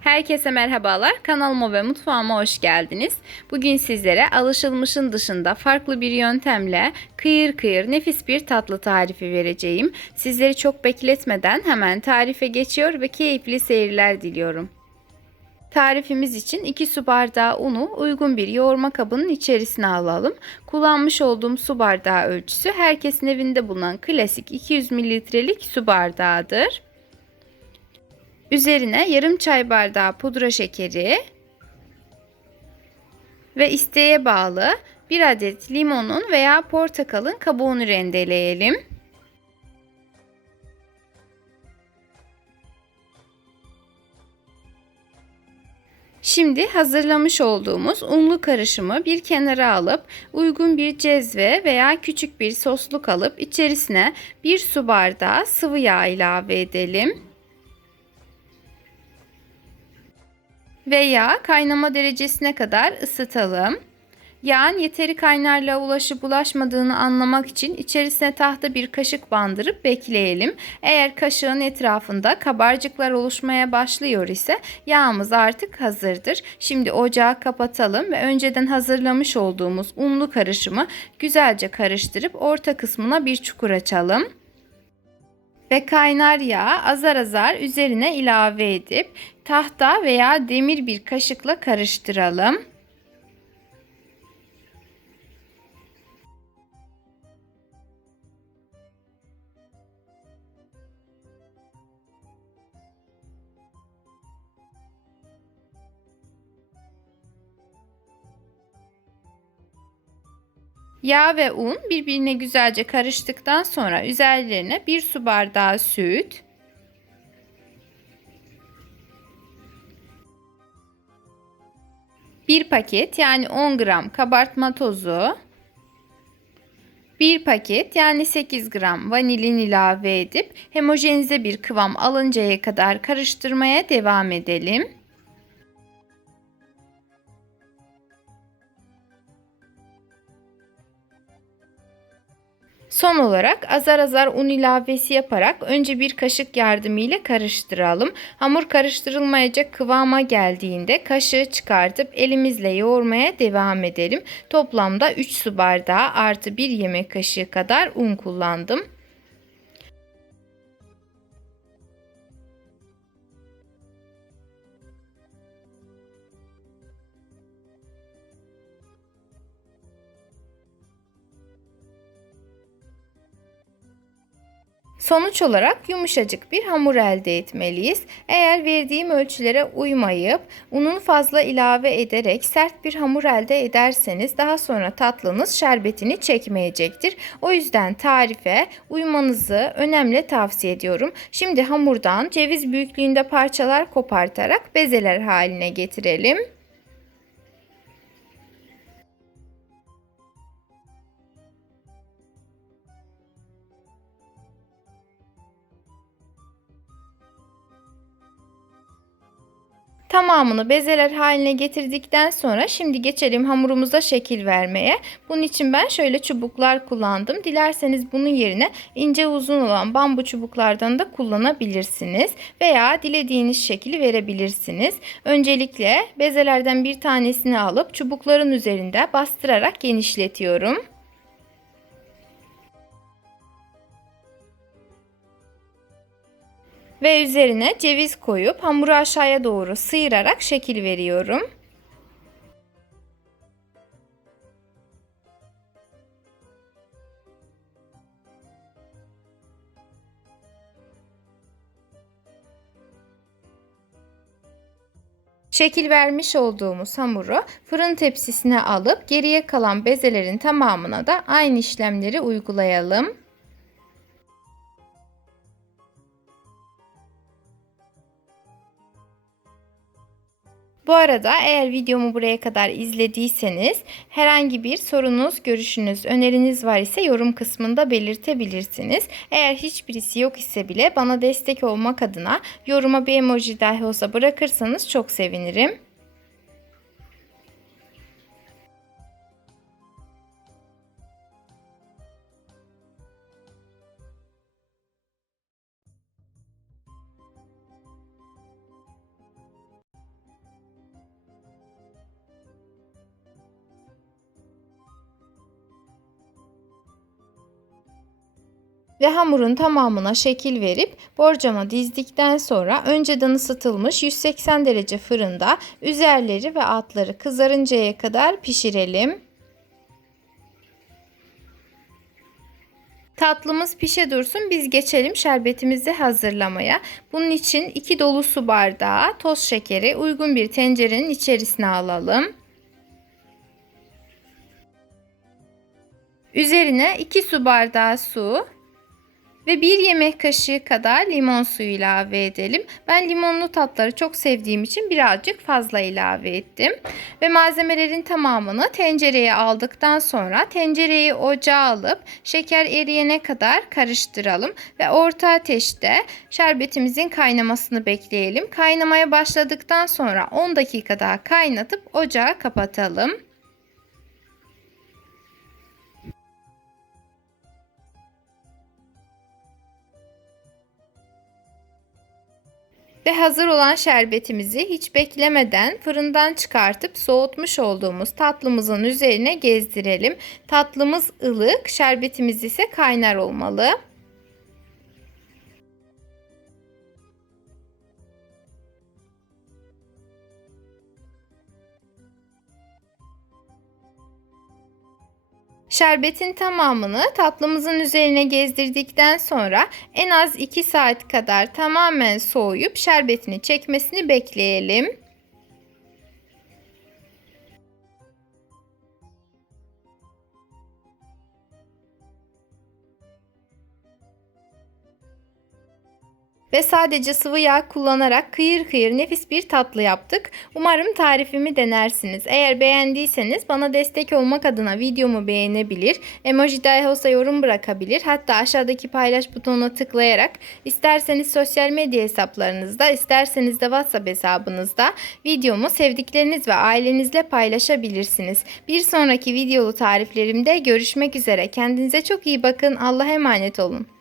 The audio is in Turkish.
Herkese merhabalar. Kanalıma ve mutfağıma hoş geldiniz. Bugün sizlere alışılmışın dışında farklı bir yöntemle kıyır kıyır nefis bir tatlı tarifi vereceğim. Sizleri çok bekletmeden hemen tarife geçiyor ve keyifli seyirler diliyorum. Tarifimiz için 2 su bardağı unu uygun bir yoğurma kabının içerisine alalım. Kullanmış olduğum su bardağı ölçüsü herkesin evinde bulunan klasik 200 mililitrelik su bardağıdır. Üzerine yarım çay bardağı pudra şekeri ve isteğe bağlı bir adet limonun veya portakalın kabuğunu rendeleyelim. Şimdi hazırlamış olduğumuz unlu karışımı bir kenara alıp uygun bir cezve veya küçük bir sosluk alıp içerisine bir su bardağı sıvı yağ ilave edelim. Ve yağ kaynama derecesine kadar ısıtalım. Yağın yeteri kaynarlığa ulaşıp ulaşmadığını anlamak için içerisine tahta bir kaşık bandırıp bekleyelim. Eğer kaşığın etrafında kabarcıklar oluşmaya başlıyor ise yağımız artık hazırdır. Şimdi ocağı kapatalım ve önceden hazırlamış olduğumuz unlu karışımı güzelce karıştırıp orta kısmına bir çukur açalım ve kaynar yağı azar azar üzerine ilave edip tahta veya demir bir kaşıkla karıştıralım. Yağ ve un birbirine güzelce karıştıktan sonra üzerlerine bir su bardağı süt, bir paket yani 10 gram kabartma tozu, bir paket yani 8 gram vanilin ilave edip homojenize bir kıvam alıncaya kadar karıştırmaya devam edelim. Son olarak azar azar un ilavesi yaparak önce bir kaşık yardımıyla karıştıralım. Hamur karıştırılmayacak kıvama geldiğinde kaşığı çıkartıp elimizle yoğurmaya devam edelim. Toplamda 3 su bardağı artı 1 yemek kaşığı kadar un kullandım. Sonuç olarak yumuşacık bir hamur elde etmeliyiz. Eğer verdiğim ölçülere uymayıp ununu fazla ilave ederek sert bir hamur elde ederseniz daha sonra tatlınız şerbetini çekmeyecektir. O yüzden tarife uymanızı önemli tavsiye ediyorum. Şimdi hamurdan ceviz büyüklüğünde parçalar kopartarak bezeler haline getirelim. Tamamını bezeler haline getirdikten sonra şimdi geçelim hamurumuza şekil vermeye. Bunun için ben şöyle çubuklar kullandım. Dilerseniz bunun yerine ince uzun olan bambu çubuklardan da kullanabilirsiniz. Veya dilediğiniz şekli verebilirsiniz. Öncelikle bezelerden bir tanesini alıp çubukların üzerinde bastırarak genişletiyorum. Ve üzerine ceviz koyup hamuru aşağıya doğru sıyırarak şekil veriyorum. Şekil vermiş olduğumuz hamuru fırın tepsisine alıp geriye kalan bezelerin tamamına da aynı işlemleri uygulayalım. Bu arada eğer videomu buraya kadar izlediyseniz herhangi bir sorunuz, görüşünüz, öneriniz var ise yorum kısmında belirtebilirsiniz. Eğer hiçbirisi yok ise bile bana destek olmak adına yoruma bir emoji dahi olsa bırakırsanız çok sevinirim. Ve hamurun tamamına şekil verip borcama dizdikten sonra önceden ısıtılmış 180 derece fırında üzerleri ve altları kızarıncaya kadar pişirelim. Tatlımız pişe dursun biz geçelim şerbetimizi hazırlamaya. Bunun için 2 dolu su bardağı toz şekeri uygun bir tencerenin içerisine alalım. Üzerine 2 su bardağı su ve 1 yemek kaşığı kadar limon suyu ilave edelim. Ben limonlu tatları çok sevdiğim için birazcık fazla ilave ettim. Ve malzemelerin tamamını tencereye aldıktan sonra tencereyi ocağa alıp şeker eriyene kadar karıştıralım. Ve orta ateşte şerbetimizin kaynamasını bekleyelim. Kaynamaya başladıktan sonra 10 dakika daha kaynatıp ocağı kapatalım. Ve hazır olan şerbetimizi hiç beklemeden fırından çıkartıp soğutmuş olduğumuz tatlımızın üzerine gezdirelim. Tatlımız ılık, şerbetimiz ise kaynar olmalı. Şerbetin tamamını tatlımızın üzerine gezdirdikten sonra en az 2 saat kadar tamamen soğuyup şerbetini çekmesini bekleyelim. Ve sadece sıvı yağ kullanarak kıyır kıyır nefis bir tatlı yaptık. Umarım tarifimi denersiniz. Eğer beğendiyseniz bana destek olmak adına videomu beğenebilir, emoji dahi olsa yorum bırakabilir. Hatta aşağıdaki paylaş butonuna tıklayarak isterseniz sosyal medya hesaplarınızda, isterseniz de WhatsApp hesabınızda videomu sevdikleriniz ve ailenizle paylaşabilirsiniz. Bir sonraki videolu tariflerimde görüşmek üzere. Kendinize çok iyi bakın. Allah'a emanet olun.